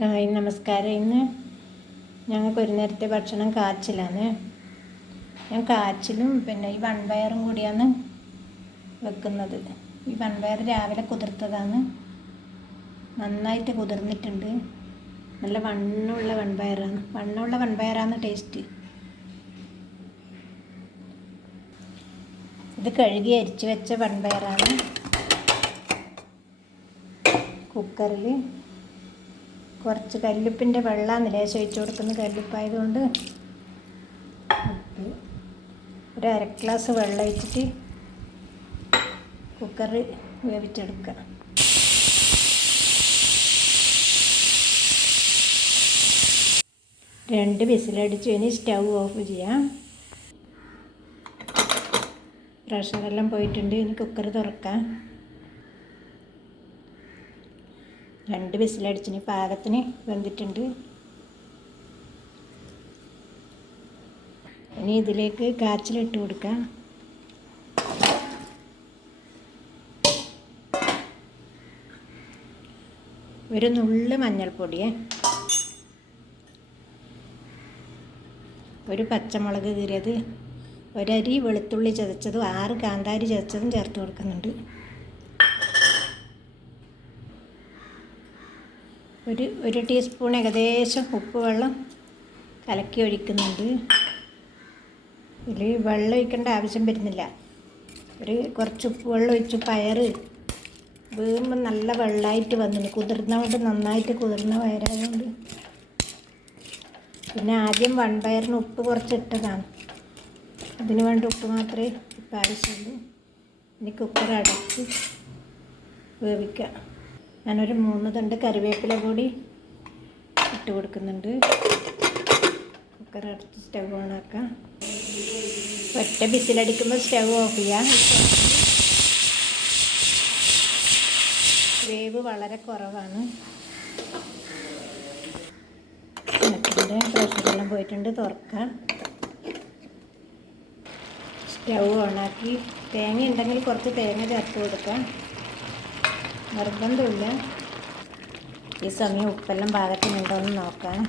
Hi നമസ്കാരം. ഇന്ന് ഞങ്ങൾക്ക് ഒരു നേരത്തെ ഭക്ഷണം കാച്ചിലാണ്. ഞാൻ കാച്ചിലും പിന്നെ ഈ വൻപയറും കൂടിയാണ് വെക്കുന്നത്. ഈ വൻപയർ രാവിലെ കുതിർത്തതാണ്, നന്നായിട്ട് കുതിർന്നിട്ടുണ്ട്. നല്ല വണ്ണമുള്ള വൻപയറാണ് ടേസ്റ്റ്. ഇത് കഴുകി അരിച്ച് വെച്ച വൻപയറാണ്. കുക്കറിൽ കുറച്ച് കല്ലുപ്പിൻ്റെ വെള്ളമാണ് ലേശം ഒഴിച്ച് കൊടുക്കുന്നത്. കല്ലുപ്പായതുകൊണ്ട് ഒരു അര ഗ്ലാസ് വെള്ളം ഒഴിച്ചിട്ട് കുക്കറിൽ വേവിച്ചെടുക്കുക. രണ്ട് വിസിലടിച്ച് ഇനി സ്റ്റൗ ഓഫ് ചെയ്യാം. പ്രഷറെല്ലാം പോയിട്ടുണ്ട്. ഇനി കുക്കർ തുറക്കാം. രണ്ട് വിസിലടിച്ചിന് പാകത്തിന് വെന്തിട്ടുണ്ട്. ഇനി ഇതിലേക്ക് കാച്ചിലിട്ട് കൊടുക്കാം. ഒരു നുള്ള് മഞ്ഞൾപ്പൊടിയെ, ഒരു പച്ചമുളക് കീറിയത്, ഒരരി വെളുത്തുള്ളി ചതച്ചതും 6 കാന്താരി ചതച്ചതും ചേർത്ത് കൊടുക്കുന്നുണ്ട്. ഒരു ടീസ്പൂൺ ഏകദേശം ഉപ്പ് വെള്ളം കലക്കി ഒഴിക്കുന്നുണ്ട്. ഇതിൽ വെള്ളം ഒഴിക്കേണ്ട ആവശ്യം വരുന്നില്ല. കുറച്ച് ഉപ്പ് വെള്ളം ഒഴിച്ച് പയർ വീഴുമ്പോൾ നല്ല വെള്ളമായിട്ട് വന്നിന്. കുതിർന്നതുകൊണ്ട് നന്നായിട്ട് കുതിർന്ന പയറായതുകൊണ്ട്. പിന്നെ ആദ്യം വൻപയറിന് ഉപ്പ് കുറച്ച് ഇട്ടതാണ്. അതിന് വേണ്ട ഉപ്പ് മാത്രമേ ഇപ്പം ആവശ്യമുള്ളൂ. ഇനി കുക്കർ അടച്ച് വേവിക്കുക. ഞാനൊരു 3 തണ്ട് കറിവേപ്പില കൂടി ഇട്ട് കൊടുക്കുന്നുണ്ട്. കുക്കർ അടച്ച് സ്റ്റൗ ഓണാക്കാം. ഒറ്റ വിസിലടിക്കുമ്പോൾ സ്റ്റൗ ഓഫ് ചെയ്യാം. വേവ് വളരെ കുറവാണ്. ഇതിൻ്റെ പ്രഷറെല്ലാം പോയിട്ടുണ്ട്. തുറക്കാം. സ്റ്റൗ ഓണാക്കി തേങ്ങ ഉണ്ടെങ്കിൽ കുറച്ച് തേങ്ങ ചേർത്ത് കൊടുക്കാം. നിർബന്ധമില്ല. ഈ സമയം ഉപ്പെല്ലാം പാകത്തിനുണ്ടോ എന്ന് നോക്കാം.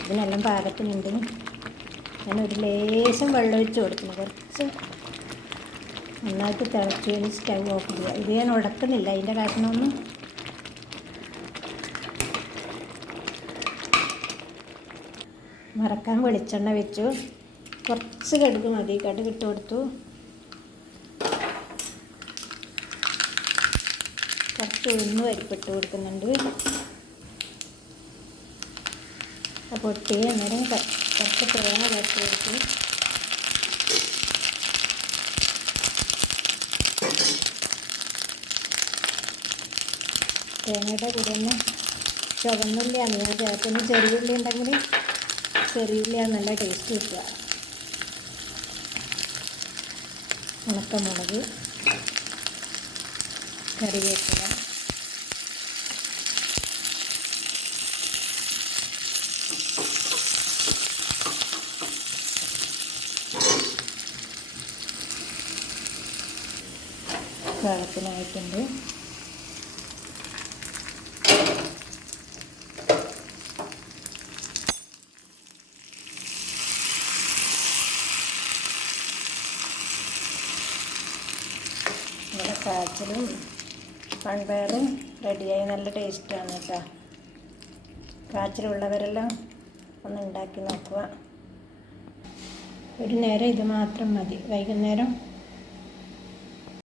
ഇതിനെല്ലാം പാകത്തിനുണ്ട്. ഞാൻ ഒരു ലേശം വെള്ളം ഒഴിച്ച് കൊടുക്കുന്നു. കുറച്ച് നന്നായിട്ട് തിളച്ച് കഴിഞ്ഞ് സ്റ്റൗ ഓഫ് ചെയ്യുക. ഇത് ഞാൻ ഉടക്കുന്നില്ല, അതിൻ്റെ കാരണമൊന്നും. മറക്കാൻ വെളിച്ചെണ്ണ വെച്ചു. കുറച്ച് കടുക് മതി. കടുക് ഇട്ട് കൊടുത്തു. കുറച്ച് ഉഴുന്ന് പരിപ്പിട്ട് കൊടുക്കുന്നുണ്ട്. പൊട്ടി അന്നേരം കുറച്ച് തേങ്ങ ചേർത്ത് കൊടുത്തു. തേങ്ങയുടെ കൂടെ തന്നെ ചുവന്നുള്ളിയാണ് ഞാൻ ചേർക്കുന്നത്. ചെറിയുള്ളി ഉണ്ടെങ്കിൽ ചെറിയുള്ളിയാണ് നല്ല ടേസ്റ്റ് കിട്ടുക. ഉണക്കമുളക്, കറിവേപ്പില, പാകത്തിനായിട്ടുണ്ട്. ഇവിടെ കാച്ചിലും വൻപയറും റെഡിയായി. നല്ല ടേസ്റ്റാണ് കേട്ടോ. കാച്ചിലുള്ളവരെല്ലാം ഒന്ന് ഉണ്ടാക്കി നോക്കുക. ഒരു നേരം ഇത് മാത്രം മതി. വൈകുന്നേരം